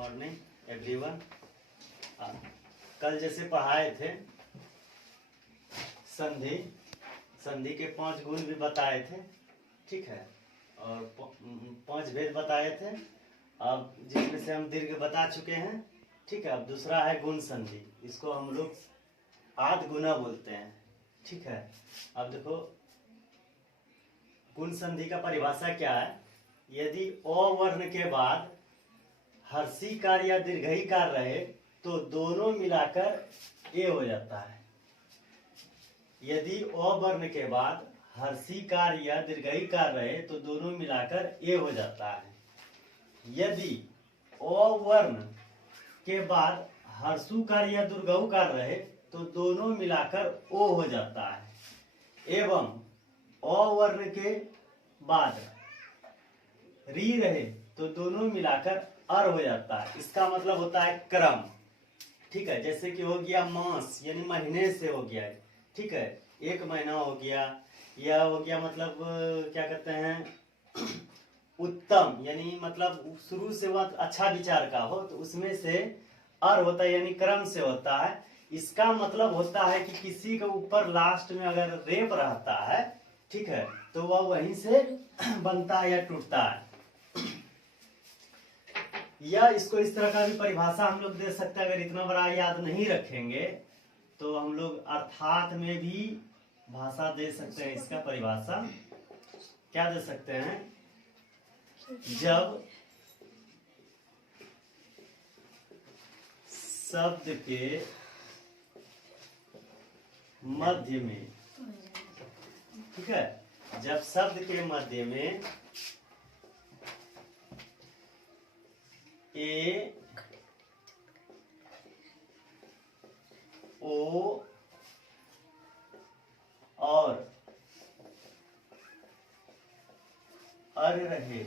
Morning everyone. कल जैसे पढ़ाए थे संधि, संधि के 5 गुण भी बताए थे, ठीक है, और 5 भेद बताए थे। अब जिसमें से हम दीर्घ बता चुके हैं, ठीक है। अब दूसरा है गुण संधि, इसको हम लोग आध गुना बोलते हैं, ठीक है। अब देखो गुण संधि का परिभाषा क्या है। यदि अ वर्ण के बाद हर्षीकार या दीर्घईकार रहे तो दोनों मिलाकर ए हो जाता है। यदि अ वर्ण के बाद हर्षीकार या दीर्घईकार रहे तो दोनों मिलाकर ए हो जाता है। यदि अ वर्ण के बाद हर्षुकार या दुर्गौकार रहे तो दोनों मिलाकर ओ हो जाता है। एवं अ वर्ण के बाद री रहे तो दोनों मिलाकर अर हो जाता है। इसका मतलब होता है क्रम, ठीक है। जैसे कि हो गया मास यानी महीने से हो गया, ठीक है, 1 महीना हो गया, या हो गया मतलब क्या कहते हैं उत्तम, यानी मतलब शुरू से वह अच्छा विचार का हो तो उसमें से अर होता है यानी क्रम से होता है। इसका मतलब होता है कि किसी के ऊपर लास्ट में अगर रेप रहता है, ठीक है, तो वह वहीं से बनता है या टूटता है। या इसको इस तरह का भी परिभाषा हम लोग दे सकते हैं। अगर इतना बड़ा याद नहीं रखेंगे तो हम लोग अर्थात में भी भाषा दे सकते हैं। इसका परिभाषा क्या दे सकते हैं, जब शब्द के मध्य में, ठीक है, जब शब्द के मध्य में ए ओ और अर रहे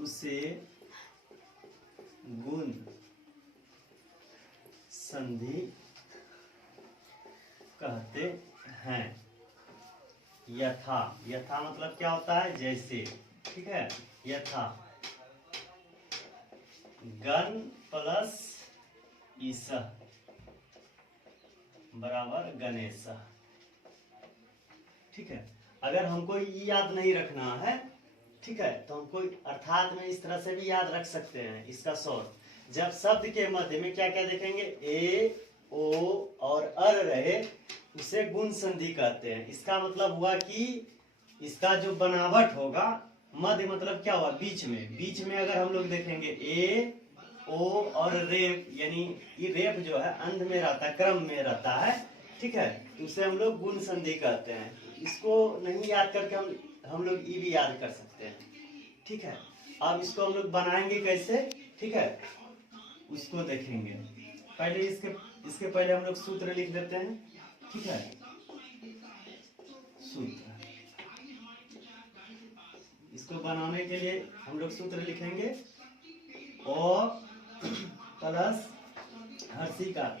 उसे गुण संधि कहते हैं। यथा, यथा मतलब क्या होता है, जैसे, ठीक है। यथा गण प्लस ईश बराबर गणेश, ठीक है। अगर हमको ये याद नहीं रखना है, ठीक है, तो हमको अर्थात में इस तरह से भी याद रख सकते हैं। इसका शॉर्ट, जब शब्द के मध्य में क्या क्या देखेंगे, ए ओ और अर रहे उसे गुण संधि कहते हैं। इसका मतलब हुआ कि इसका जो बनावट होगा, मध्य मतलब क्या हुआ, बीच में, बीच में अगर हम लोग देखेंगे ए ओ और रेप, यानी ये रेप जो है अंध में रहता है, क्रम में रहता है, ठीक है, तो उसे हम लोग गुण संधि कहते हैं। इसको नहीं याद करके हम लोग ये भी याद कर सकते हैं, ठीक है। अब इसको हम लोग बनाएंगे कैसे, ठीक है, उसको देखेंगे। पहले इसके पहले हम लोग सूत्र लिख लेते हैं, ठीक है। सूत्र, इसको बनाने के लिए हम लोग सूत्र लिखेंगे, ओ प्लस हर्षिकार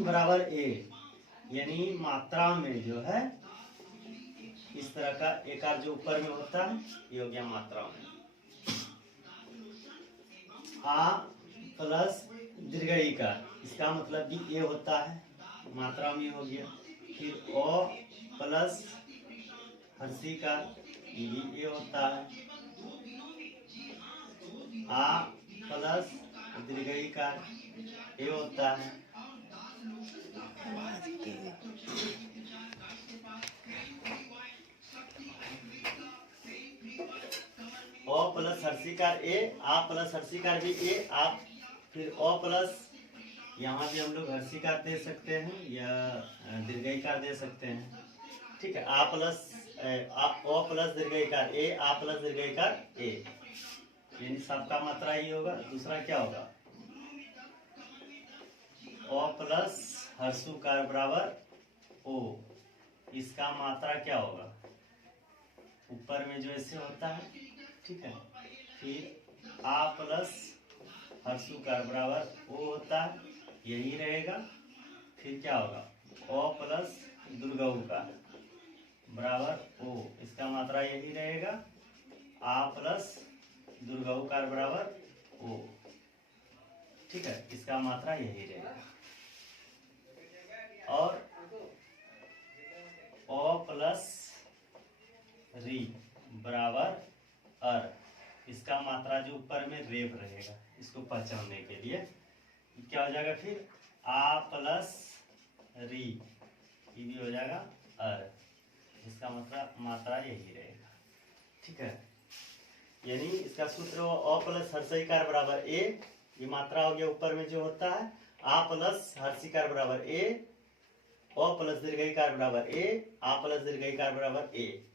बराबर ए, यानी मात्रा में जो है इस तरह का एकार जो ऊपर में होता है ये हो गया मात्रा में। आ प्लस दीर्घईकार, इसका मतलब भी ए होता है, मात्रा में हो गया। फिर ओ प्लस हर्षिकार, ये भी ए होता है। आ प्लस दीर्घईकार ए होता है। ओ प्लस हर्षिकार ए, आ प्लस हर्षिकार भी ए, आप फिर ओ प्लस, यहाँ भी हम लोग हर्षिकार दे सकते हैं या दीर्घईकार दे सकते हैं, ठीक है। आ प्लस ओ प्लस दीर्घईकार ए, आ प्लस दीर्घईकार ए, यानी सबका मात्रा ही होगा। दूसरा क्या होगा, ओ प्लस हर्षुकार बराबर ओ, इसका मात्रा क्या होगा, ऊपर में जो ऐसे होता है, ठीक है। फिर आ प्लस हर्षुकार बराबर ओ होता है, यही रहेगा। फिर क्या होगा, ओ प्लस दुर्गौकार बराबर ओ, इसका मात्रा यही रहेगा। आ प्लस दीर्घकार बराबर ओ। ठीक है, इसका मात्रा यही रहेगा। और ओ प्लस री बराबर अर, इसका मात्रा जो ऊपर में रेप रहेगा, इसको पहचानने के लिए क्या हो जाएगा, फिर आ प्लस री, ये भी हो जाएगा अर, इसका मात्रा यही रहेगा। ठीक है, यानी इसका सूत्र अ प्लस हर्षिकार बराबर ए, ये मात्रा हो गया ऊपर में जो होता है, आ प्लस हर्षिकार बराबर ए, ओ प्लस दीर्घिकार बराबर ए, आ प्लस दीर्घिकार बराबर ए,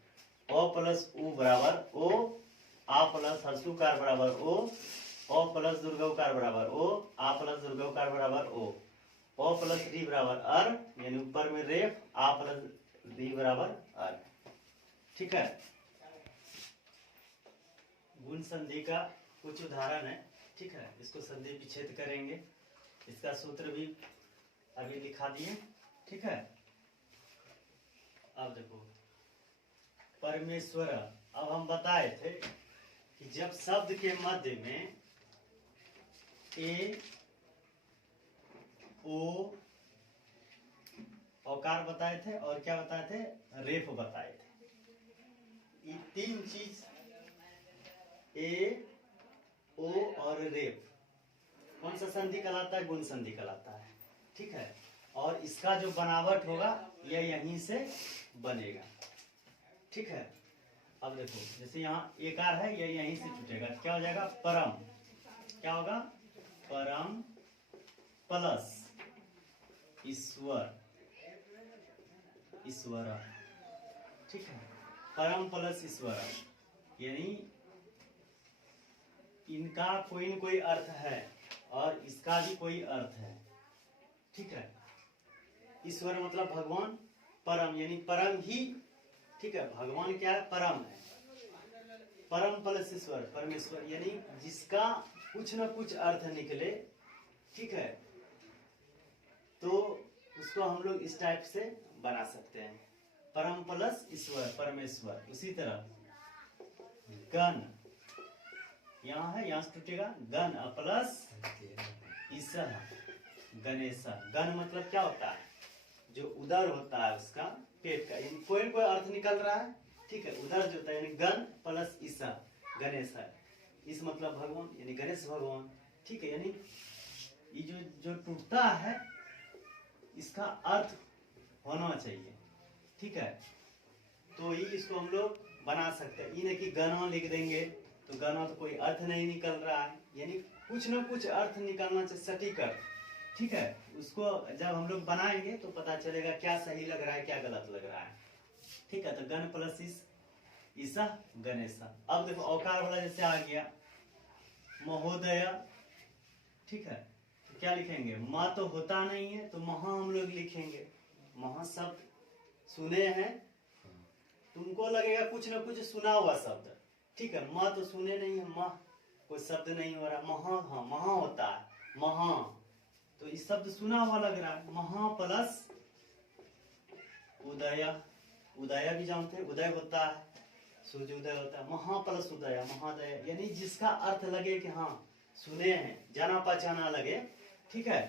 ओ प्लस उ बराबर ओ, आ प्लस हर्षुकार बराबर ओ प्लस दीर्घकार बराबर ओ, आ प्लस दीर्घकार बराबर ओ प्लस री बराबर अर, यानी ऊपर में रेफ, आ प्लस री बराबर अर। ठीक है, गुण संधि का कुछ उदाहरण है। ठीक है, इसको संधि विच्छेद करेंगे, इसका सूत्र भी अभी लिखा दिए। ठीक है, अब देखो परमेश्वर, अब हम बताए थे कि जब शब्द के मध्य में ए ओ औकार बताए थे और क्या बताए थे, रेफ बताए थे। ये तीन चीज ए ओ और रेफ कौन सा संधि कहलाता है, गुण संधि कहलाता है। ठीक है, और इसका जो बनावट होगा यह यहीं से बनेगा। ठीक है, अब देखो जैसे यहाँ एकार है, यह यहीं से छूटेगा, क्या हो जाएगा, परम, क्या होगा, परम प्लस ईश्वर, ईश्वर। ठीक है, परम प्लस ईश्वर, यानी इनका कोई न कोई अर्थ है और इसका भी कोई अर्थ है। ठीक है, ईश्वर मतलब भगवान, परम यानी परम ही। ठीक है, भगवान क्या है, परम है, परम प्लस ईश्वर, परमेश्वर, यानी जिसका कुछ न कुछ अर्थ निकले। ठीक है, तो उसको हम लोग इस टाइप से बना सकते हैं, परम प्लस ईश्वर, परमेश्वर। उसी तरह गण, यहाँ है, यहाँ से टूटेगा, गण प्लस ईश्वर, गणेश। गण मतलब क्या होता है, जो उदर होता है उसका, पेट का, यानी कोई कोई अर्थ निकल रहा है। ठीक है, उदर जो होता है, यानी गण प्लस ईसा, गणेश है। इस मतलब भगवान, यानी गणेश भगवान। ठीक है, यानी ये जो टूटता है इसका अर्थ होना चाहिए। ठीक है, तो ये इसको हम लोग बना सकते हैं। ये नहीं कि गणा लिख देंगे तो गणा तो कोई अर्थ नहीं निकल रहा है, यानी कुछ ना कुछ अर्थ निकलना चाहिए, सटीक अर्थ। ठीक है, उसको जब हम लोग बनाएंगे तो पता चलेगा क्या सही लग रहा है, क्या गलत लग रहा है। ठीक है, तो गण प्लस ईसा, गणेश। अब देखो औकार वाला जैसे आ गया, महोदय। ठीक है, तो क्या लिखेंगे, माँ तो होता नहीं है तो महा हम लोग लिखेंगे। महा शब्द सुने हैं, तुमको लगेगा कुछ ना कुछ सुना हुआ शब्द। ठीक है, माँ तो सुने नहीं है, माँ कोई शब्द नहीं हो रहा, महा, हाँ महा होता है, महा, तो इस शब्द सुना हुआ लग रहा है। महा प्लस उदय, उदय भी जानते हैं, उदय होता है, सूर्य उदय होता है। महा प्लस उदय, महादय, यानी जिसका अर्थ लगे कि हाँ सुने हैं, जाना पहचाना लगे। ठीक है,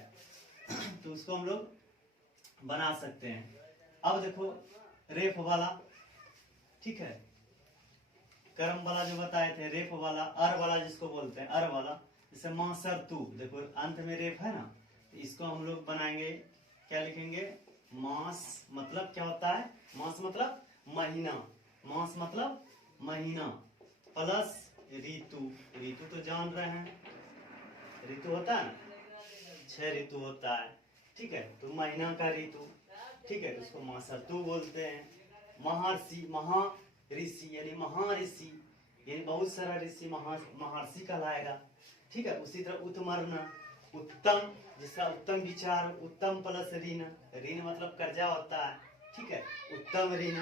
तो उसको हम लोग बना सकते हैं। अब देखो रेफ वाला, ठीक है, कर्म वाला जो बताए थे, रेफ वाला, अर वाला जिसको बोलते हैं, अर वाला, जैसे मासर तू, देखो अंत में रेफ है ना, तो इसको हम लोग बनाएंगे, क्या लिखेंगे, मास मतलब क्या होता है, मास मतलब महीना, मास मतलब महीना, प्लस ऋतु, ऋतु तो जान रहे हैं, ऋतु होता है ना, 6 ऋतु होता है। ठीक है, तो महीना का ऋतु। ठीक है, उसको मासर्तु बोलते हैं। महर्षि, महा ऋषि यानी महाऋषि, यानी बहुत सारा ऋषि महर्षि कहलाएगा। ठीक है, उसी तरह उत्तमर्ण, उत्तम, जिसका उत्तम विचार, उत्तम प्लस ऋण, ऋण मतलब कर्जा होता है। ठीक है, उत्तम ऋण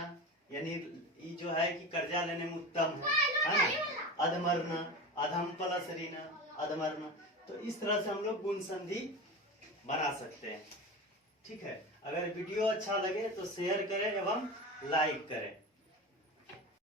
यानी ये जो है कि कर्जा लेने में उत्तम है ना। अधमर्ण, अधम प्लस ऋण, अधमर्ण। तो इस तरह से हम लोग गुण संधि बना सकते हैं। ठीक है, अगर वीडियो अच्छा लगे तो शेयर करें एवं लाइक करें।